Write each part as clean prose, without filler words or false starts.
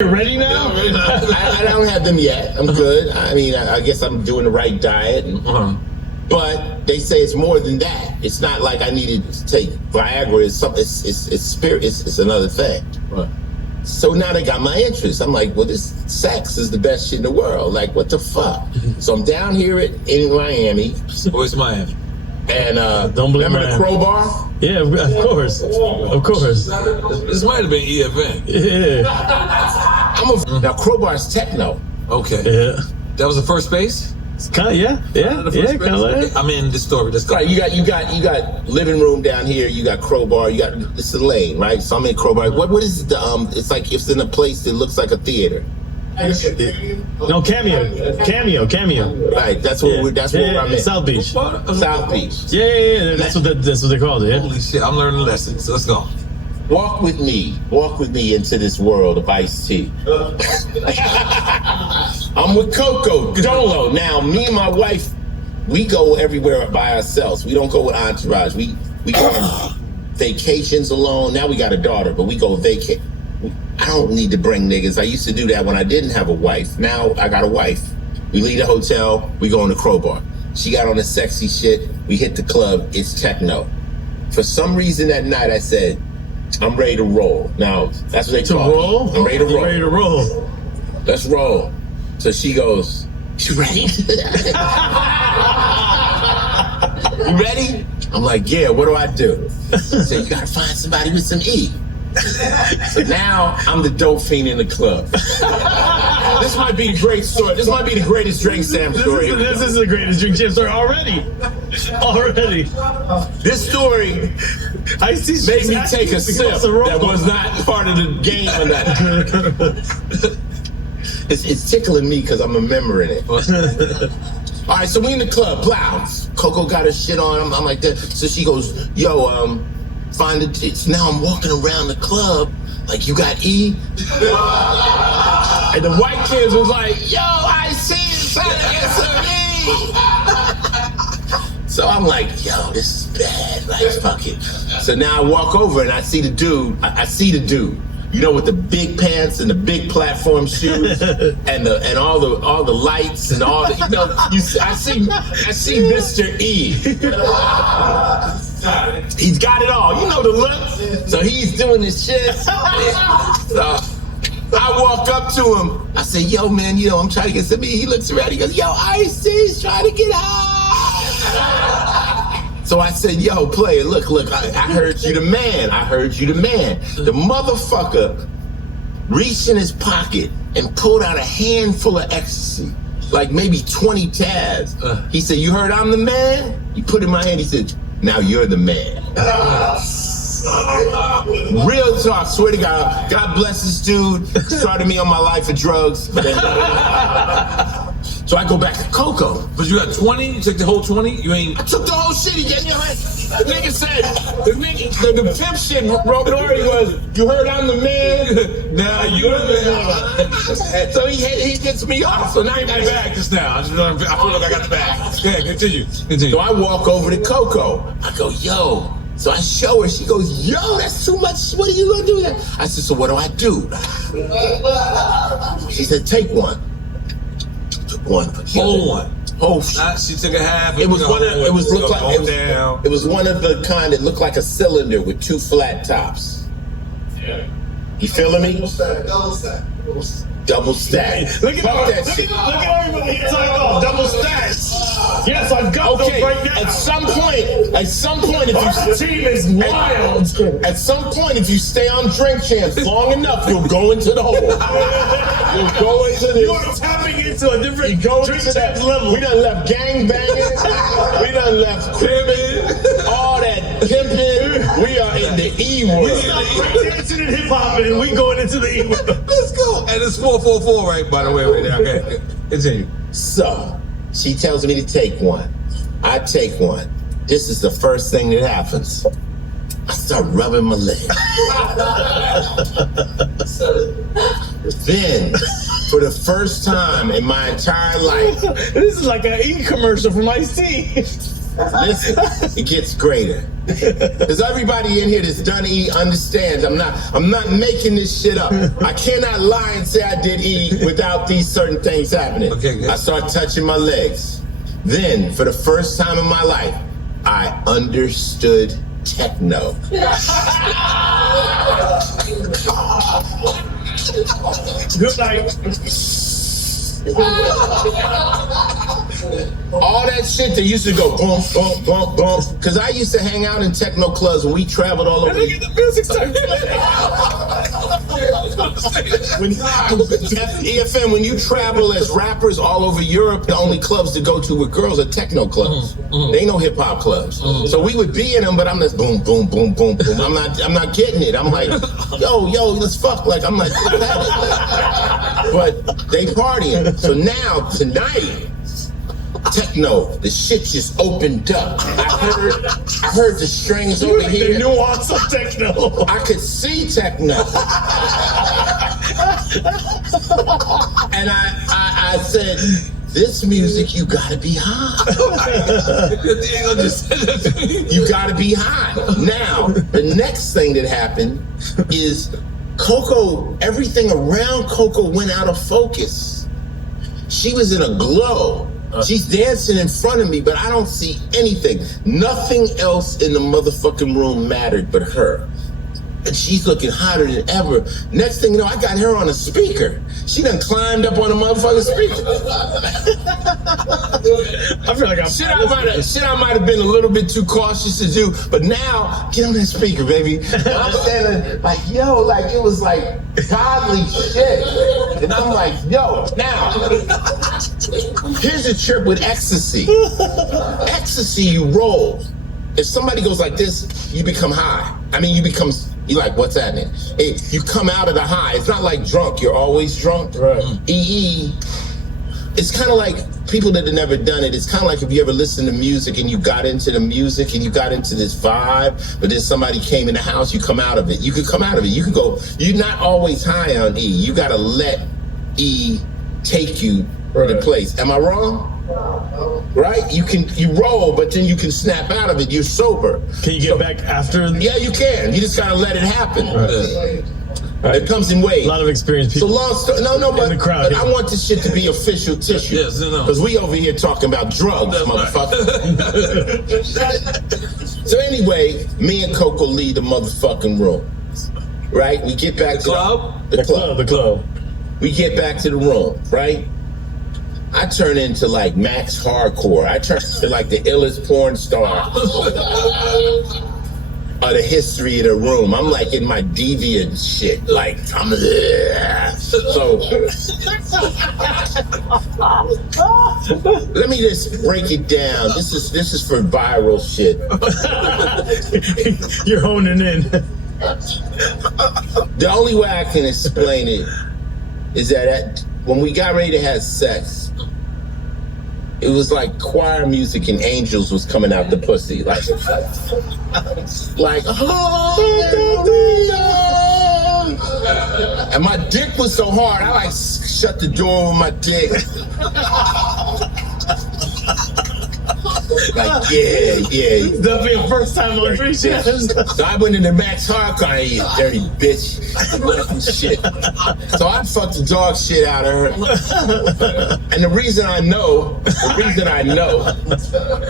Ready now? I don't have them yet. I'm good. I mean, I guess I'm doing the right diet. But they say it's more than that. It's not like I needed to take Viagra. It's something. It's spirit. It's another thing. Right. So now they got my interest. I'm like, well, this sex is the best shit in the world. Like, what the fuck? So I'm down here in Miami. Where's Miami? And Don't believe remember the Miami. Crowbar? Yeah, of course. Of course. This might have been EFN. Yeah. Now Crowbar's techno. Okay. Yeah. That was the first base? It's kind of, yeah. Kind of like I mean, the story. Let's go. Right, you got living room down here. You got Crowbar. You got it's the lane, right? So I'm in Crowbar. What is the It's like it's in a place that looks like a theater. No, Cameo. Right. That's where I'm at. South Beach. South Beach. Yeah. That's what they called it. Yeah. Holy shit, I'm learning lessons. So let's go. Walk with me into this world of iced tea. I'm with Coco Dolo. Now, me and my wife, we go everywhere by ourselves. We don't go with entourage. We go on vacations alone. Now we got a daughter, but we go vacate. I don't need to bring niggas. I used to do that when I didn't have a wife. Now I got a wife. We leave the hotel, we go on the Crowbar. She got on the sexy shit. We hit the club. It's techno. For some reason that night I said, I'm ready to roll. Now, that's what they call roll? it. I'm ready to roll. Ready to roll. Let's roll. So she goes, you ready? You ready? I'm like, yeah, what do I do? She said, you gotta find somebody with some E. So now I'm the dope fiend in the club. This might be a great story. This might be the greatest Drink Sam story. This is the greatest Drink Champ story already. This story I see. made me take a sip that was not part of the game or that. It's tickling me because I'm remembering it. All right, so we in the club. Blouse. Coco got her shit on. I'm like that. So she goes, yo, find the tits. Now I'm walking around the club like, you got E? And the white kids was like, yo, I see you trying to get some E. So I'm like, yo, this is bad. Like, fuck it. So now I walk over and I see the dude. I see the dude. You know, with the big pants and the big platform shoes and all the lights and all the, you know, I see Mr. E. He's got it all. You know the look. So he's doing this shit. So I walk up to him. I say, yo, man, you know, I'm trying to get some E. He looks around. He goes, yo, Icy's trying to get high. So I said, yo, player, look, I heard you the man. The motherfucker reached in his pocket and pulled out a handful of ecstasy, like maybe 20 tabs. He said, you heard I'm the man? He put it in my hand, he said, now you're the man. Real talk, swear to God. God bless this dude. Started me on my life of drugs. So I go back to Coco. But you got 20? You took the whole 20? You ain't... I took the whole shit. He gave me a hand. The nigga said, the pimp shit wrote was, you heard I'm the man? Now you're the man. So he gets me off. So now I got the bag just now. I feel like I got the bag. Yeah, continue. So I walk over to Coco. I go, yo. So I show her. She goes, yo, that's too much. What are you gonna do that? I said, so what do I do? She said, take one. Took one. Whole one. Oh, she took a half. It was one of the kind that looked like a cylinder with two flat tops. Yeah. You feeling me? Double stack. Look at everybody here talking about double stacks. Yes, I've got those right now. At some point, Our team is wild. At some point, if you stay on Drink Champs long enough, you'll go into the hole. You'll go into this. You are tapping into a different Drink Champs level. We done left gang banging. We done left cribbing. All that pimping. We are in the E world. We stop breakdancing and hip hop, and we going into the E world. Let's go. And it's 444, right? By the way, right there. Okay, continue. So she tells me to take one. I take one. This is the first thing that happens. I start rubbing my leg. Then, for the first time in my entire life, This is like an E commercial from Ice-T. Listen, it gets greater. Because everybody in here that's done E understands I'm not making this shit up. I cannot lie and say I did E without these certain things happening. Okay, good. I start touching my legs. Then, for the first time in my life, I understood techno. Good night. All that shit that used to go boom, boom, boom, boom. Because I used to hang out in techno clubs and we traveled all over. Look at the music started. EFN, when you travel as rappers all over Europe, the only clubs to go to with girls are techno clubs. They ain't no hip hop clubs. So we would be in them, but I'm just boom, boom, boom, boom, boom. I'm not getting it. I'm like, yo, let's fuck. Like, I'm like, what's that? But they partying. So now, tonight, techno, the shit just opened up. I heard the strings over The here. nuance of techno. I could see techno. And I said, this music, you gotta be high. You gotta be high. Now, the next thing that happened is Coco, everything around Coco went out of focus. She was in a glow. She's dancing in front of me, but I don't see anything. Nothing else in the motherfucking room mattered but her. And she's looking hotter than ever. Next thing you know, I got her on a speaker. She done climbed up on a motherfucking speaker. I feel like Shit I might have been a little bit too cautious to do, but now, get on that speaker, baby. I'm standing like, yo, like it was like godly shit. And I'm like, yo, now, here's a trip with ecstasy. Ecstasy, you roll. If somebody goes like this, you become high. I mean, you're like, what's happening? You come out of the high. It's not like drunk, you're always drunk. Right. EE, it's kind of like people that have never done it. It's kind of like if you ever listen to music and you got into the music and you got into this vibe, but then somebody came in the house, you come out of it. You could come out of it. You can go, you're not always high on E. You got to let E take you to place. Am I wrong? Right? You roll, but then you can snap out of it. You're sober. Can you get back after? Yeah, you can. You just gotta let it happen. It comes in waves. A lot of experienced So people. long story. No, but, the crowd, but yeah. I want this shit to be official tissue. Yes, no. Because we over here talking about drugs, That's right. motherfucker. So anyway, me and Coco leave the motherfucking room. Right? We get back to club? the club. The club. We get back to the room, right? I turn into like Max Hardcore. I turn into like the illest porn star of the history of the room. I'm like in my deviant shit. Like, I'm so let me just break it down. This is for viral shit. You're honing in. The only way I can explain it is that when we got ready to have sex, it was like choir music and angels was coming out the pussy. Like, and my dick was so hard, I like shut the door with my dick. Like, yeah. That'll be a first time on Three Chefs. So I went into Max Hardcore, you dirty bitch. Shit. So I fucked the dog shit out of her. And the reason I know,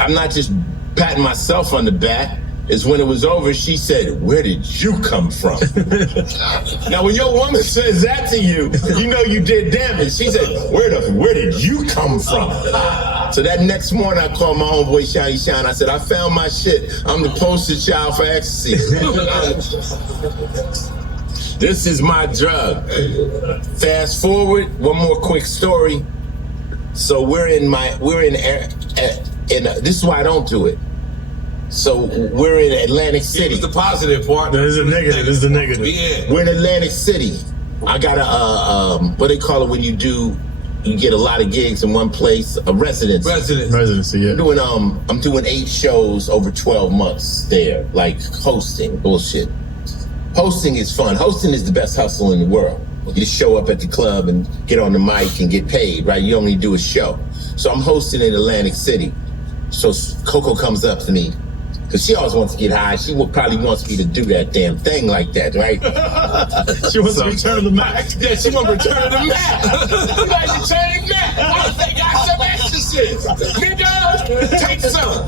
I'm not just patting myself on the back, is when it was over, she said, "Where did you come from?" Now, when your woman says that to you, you know you did damage. She said, where did you come from? So that next morning, I called my homeboy Shiny Shine. I said, I found my shit. I'm the poster child for ecstasy. This is my drug. Fast forward, one more quick story. So this is why I don't do it. So we're in Atlantic City. It's the positive part. This is the negative. Yeah. We're in Atlantic City. I got what they call it when you get a lot of gigs in one place, a residence. Residency, yeah. I'm doing 8 shows over 12 months there, like hosting, bullshit. Hosting is fun. Hosting is the best hustle in the world. You just show up at the club and get on the mic and get paid, right? You only do a show. So I'm hosting in Atlantic City. So Coco comes up to me, because she always wants to get high. She probably wants me to do that damn thing like that, right? She wants to return the Mac. Yeah, she want to return the Mac. You like returning Mac? Why they got some extra shit? Nigga, take some.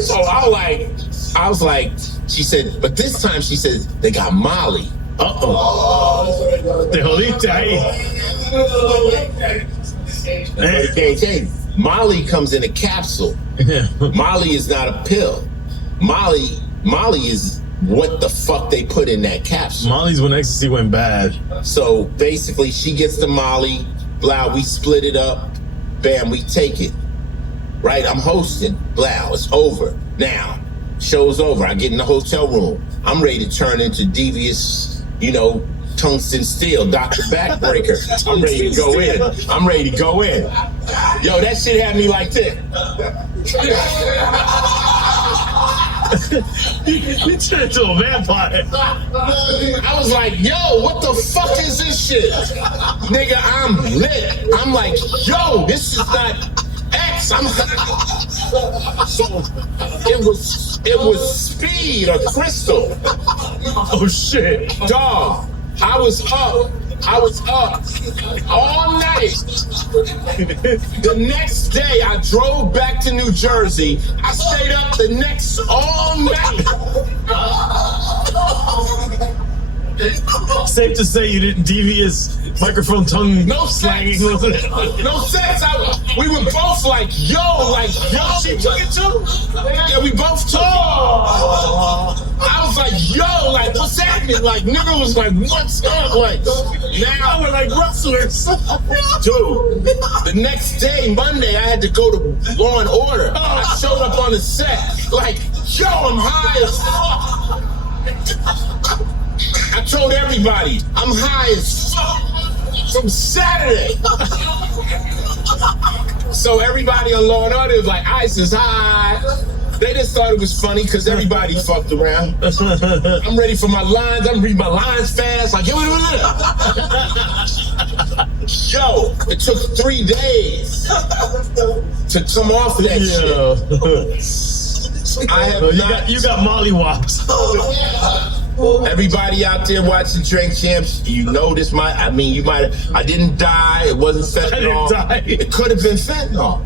So I was like, she said, but this time she said, they got Molly. Uh-oh. Te jodiste ahí. Okay. Molly comes in a capsule. Molly is not a pill. Molly is what the fuck they put in that capsule. Molly's when ecstasy went bad. So basically, she gets the Molly, blah, we split it up, bam, we take it. Right? I'm hosting, blah, it's over. Now, show's over. I get in the hotel room. I'm ready to turn into Devious, tungsten steel, Dr. Backbreaker. I'm ready to go in. Yo, that shit had me like this. You turned into a vampire. I was like, yo, what the fuck is this shit? Nigga, I'm lit. I'm like, yo, this is not X. So it was speed or crystal. Oh shit. Dog, I was up all night. The next day, I drove back to New Jersey. I stayed up all night. Safe to say you didn't devious microphone tongue slanging, wasn't it? No sex. We were both like, yo, she took it too? Yeah, we both took it. I was like, yo, what's happening? Nigga was like, what's up? Now We're like wrestlers. dude, the next day, Monday, I had to go to Law and Order. I showed up on the set, yo, I'm high as fuck. I told everybody, I'm high as fuck from Saturday. So everybody on Law and Order was like, Ice is high. They just thought it was funny because everybody fucked around. I'm ready for my lines. I'm reading my lines fast. Yo, it took 3 days to come off that shit. I have You got mollywops. Everybody out there watching Drink Champs, I didn't die. It wasn't fentanyl. I didn't die. It could have been fentanyl.